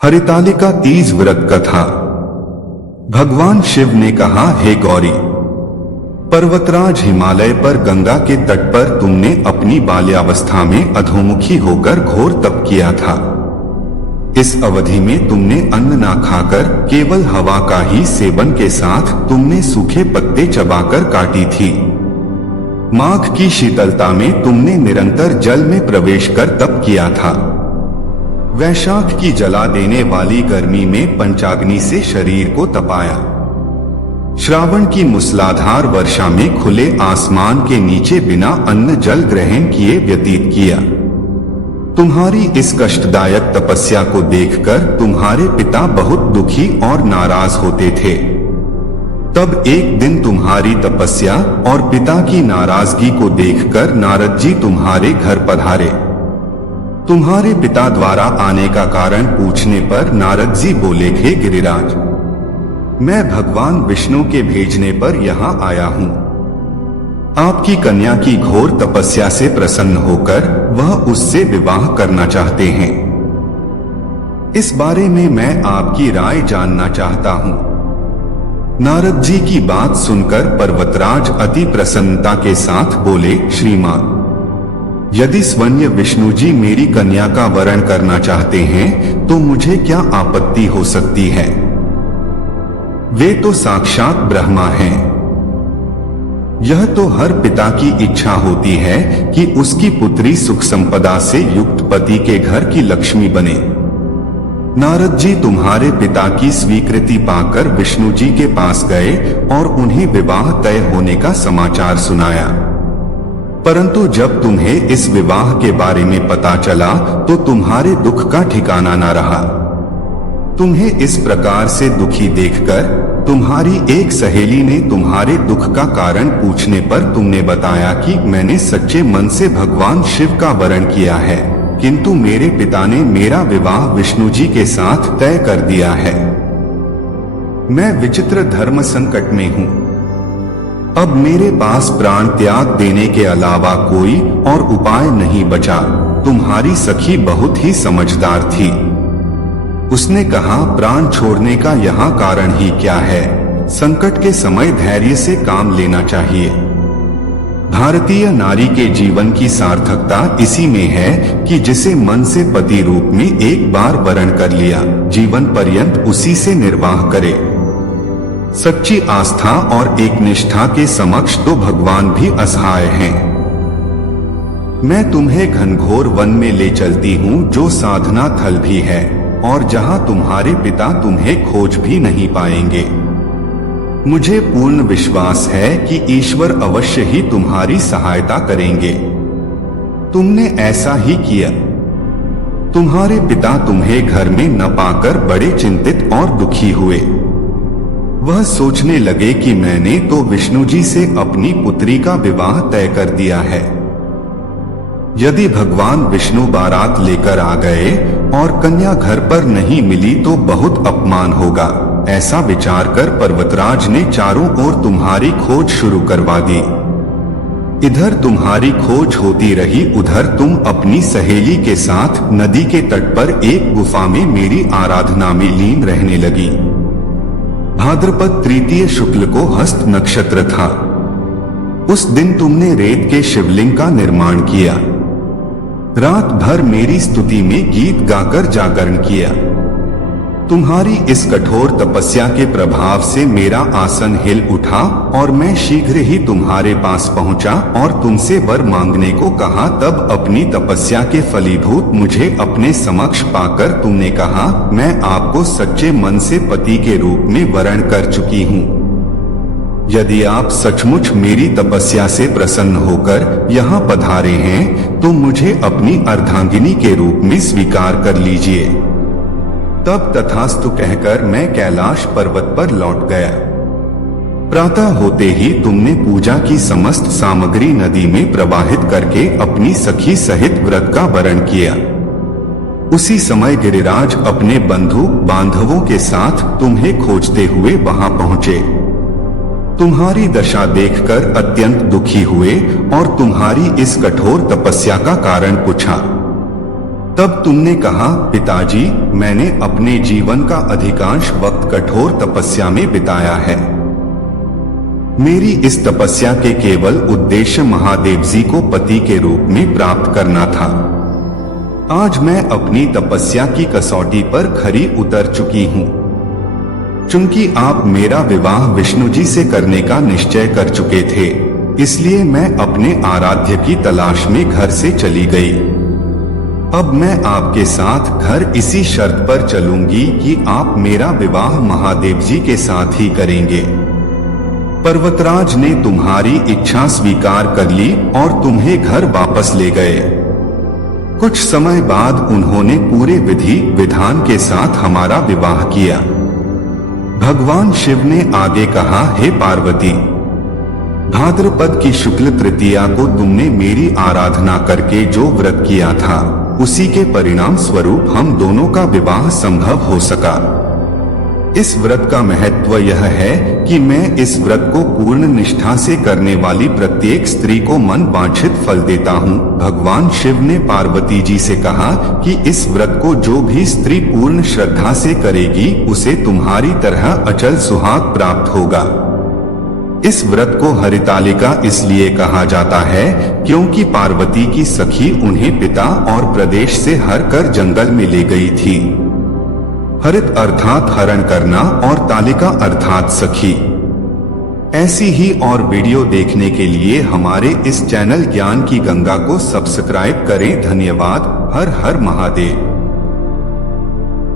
हरितालिका तीज व्रत कथा। भगवान शिव ने कहा, हे गौरी, पर्वतराज हिमालय पर गंगा के तट पर तुमने अपनी बाल्यावस्था में अधोमुखी होकर घोर तप किया था। इस अवधि में तुमने अन्न ना खाकर केवल हवा का ही सेवन के साथ तुमने सूखे पत्ते चबाकर काटी थी। माघ की शीतलता में तुमने निरंतर जल में प्रवेश कर तप किया था। वैशाख की जला देने वाली गर्मी में पंचाग्नि से शरीर को तपाया। श्रावण की मूसलाधार वर्षा में खुले आसमान के नीचे बिना अन्न जल ग्रहण किए व्यतीत किया। तुम्हारी इस कष्टदायक तपस्या को देखकर तुम्हारे पिता बहुत दुखी और नाराज होते थे। तब एक दिन तुम्हारी तपस्या और पिता की नाराजगी को देखकर नारद जी तुम्हारे घर पधारे। तुम्हारे पिता द्वारा आने का कारण पूछने पर नारद जी बोले, हे गिरिराज, मैं भगवान विष्णु के भेजने पर यहाँ आया हूँ। आपकी कन्या की घोर तपस्या से प्रसन्न होकर वह उससे विवाह करना चाहते हैं। इस बारे में मैं आपकी राय जानना चाहता हूँ। नारद जी की बात सुनकर पर्वतराज अति प्रसन्नता के साथ बोले, श्रीमान, यदि स्वयं विष्णु जी मेरी कन्या का वरण करना चाहते हैं तो मुझे क्या आपत्ति हो सकती है। वे तो साक्षात ब्रह्मा हैं। यह तो हर पिता की इच्छा होती है कि उसकी पुत्री सुख संपदा से युक्त पति के घर की लक्ष्मी बने। नारद जी तुम्हारे पिता की स्वीकृति पाकर विष्णु जी के पास गए और उन्हें विवाह तय होने का समाचार सुनाया। परंतु जब तुम्हें इस विवाह के बारे में पता चला तो तुम्हारे दुख का ठिकाना न रहा। तुम्हें इस प्रकार से दुखी देखकर तुम्हारी एक सहेली ने तुम्हारे दुख का कारण पूछने पर तुमने बताया कि मैंने सच्चे मन से भगवान शिव का वरण किया है, किंतु मेरे पिता ने मेरा विवाह विष्णु जी के साथ तय कर दिया है। मैं विचित्र धर्म संकट में हूँ। अब मेरे पास प्राण त्याग देने के अलावा कोई और उपाय नहीं बचा। तुम्हारी सखी बहुत ही समझदार थी। उसने कहा, प्राण छोड़ने का यहाँ कारण ही क्या है। संकट के समय धैर्य से काम लेना चाहिए। भारतीय नारी के जीवन की सार्थकता इसी में है कि जिसे मन से पति रूप में एक बार वरण कर लिया, जीवन पर्यंत उसी से निर्वाह करे। सच्ची आस्था और एक निष्ठा के समक्ष तो भगवान भी असहाय हैं। मैं तुम्हें घनघोर वन में ले चलती हूँ, जो साधना थल भी है और जहाँ तुम्हारे पिता तुम्हें खोज भी नहीं पाएंगे। मुझे पूर्ण विश्वास है कि ईश्वर अवश्य ही तुम्हारी सहायता करेंगे। तुमने ऐसा ही किया। तुम्हारे पिता तुम्हें घर में न पाकर बड़े चिंतित और दुखी हुए। वह सोचने लगे कि मैंने तो विष्णु जी से अपनी पुत्री का विवाह तय कर दिया है। यदि भगवान विष्णु बारात लेकर आ गए और कन्या घर पर नहीं मिली तो बहुत अपमान होगा। ऐसा विचार कर पर्वतराज ने चारों ओर तुम्हारी खोज शुरू करवा दी। इधर तुम्हारी खोज होती रही, उधर तुम अपनी सहेली के साथ नदी के तट पर एक गुफा में मेरी आराधना में लीन रहने लगी। भाद्रपद तृतीय शुक्ल को हस्त नक्षत्र था। उस दिन तुमने रेत के शिवलिंग का निर्माण किया। रात भर मेरी स्तुति में गीत गाकर जागरण किया। तुम्हारी इस कठोर तपस्या के प्रभाव से मेरा आसन हिल उठा और मैं शीघ्र ही तुम्हारे पास पहुंचा और तुमसे वर मांगने को कहा। तब अपनी तपस्या के फलीभूत मुझे अपने समक्ष पाकर तुमने कहा, मैं आपको सच्चे मन से पति के रूप में वरण कर चुकी हूँ। यदि आप सचमुच मेरी तपस्या से प्रसन्न होकर यहाँ पधारे हैं तो मुझे अपनी अर्धांगिनी के रूप में स्वीकार कर लीजिए। तब तथास्तु कहकर मैं कैलाश पर्वत पर लौट गया। प्रातः होते ही तुमने पूजा की समस्त सामग्री नदी में प्रवाहित करके अपनी सखी सहित व्रत का वरण किया। उसी समय गिरिराज अपने बंधु बांधवों के साथ तुम्हें खोजते हुए वहां पहुंचे। तुम्हारी दशा देखकर अत्यंत दुखी हुए और तुम्हारी इस कठोर तपस्या का कारण पूछा। तब तुमने कहा, पिताजी, मैंने अपने जीवन का अधिकांश वक्त कठोर तपस्या में बिताया है। मेरी इस तपस्या के केवल उद्देश्य महादेव जी को पति के रूप में प्राप्त करना था। आज मैं अपनी तपस्या की कसौटी पर खरी उतर चुकी हूँ। चूंकि आप मेरा विवाह विष्णु जी से करने का निश्चय कर चुके थे, इसलिए मैं अपने आराध्य की तलाश में घर से चली गई। अब मैं आपके साथ घर इसी शर्त पर चलूंगी कि आप मेरा विवाह महादेव जी के साथ ही करेंगे। पर्वतराज ने तुम्हारी इच्छा स्वीकार कर ली और तुम्हें घर वापस ले गए। कुछ समय बाद उन्होंने पूरे विधि विधान के साथ हमारा विवाह किया। भगवान शिव ने आगे कहा, हे पार्वती, भाद्रपद की शुक्ल तृतीया को तुमने मेरी आराधना करके जो व्रत किया था, उसी के परिणाम स्वरूप हम दोनों का विवाह संभव हो सका। इस व्रत का महत्व यह है कि मैं इस व्रत को पूर्ण निष्ठा से करने वाली प्रत्येक स्त्री को मन वांछित फल देता हूँ। भगवान शिव ने पार्वती जी से कहा कि इस व्रत को जो भी स्त्री पूर्ण श्रद्धा से करेगी, उसे तुम्हारी तरह अचल सुहाग प्राप्त होगा। इस व्रत को हरितालिका इसलिए कहा जाता है क्योंकि पार्वती की सखी उन्हें पिता और प्रदेश से हर कर जंगल में ले गई थी। हरित अर्थात हरण करना और तालिका अर्थात सखी। ऐसी ही और वीडियो देखने के लिए हमारे इस चैनल ज्ञान की गंगा को सब्सक्राइब करें। धन्यवाद। हर हर महादेव।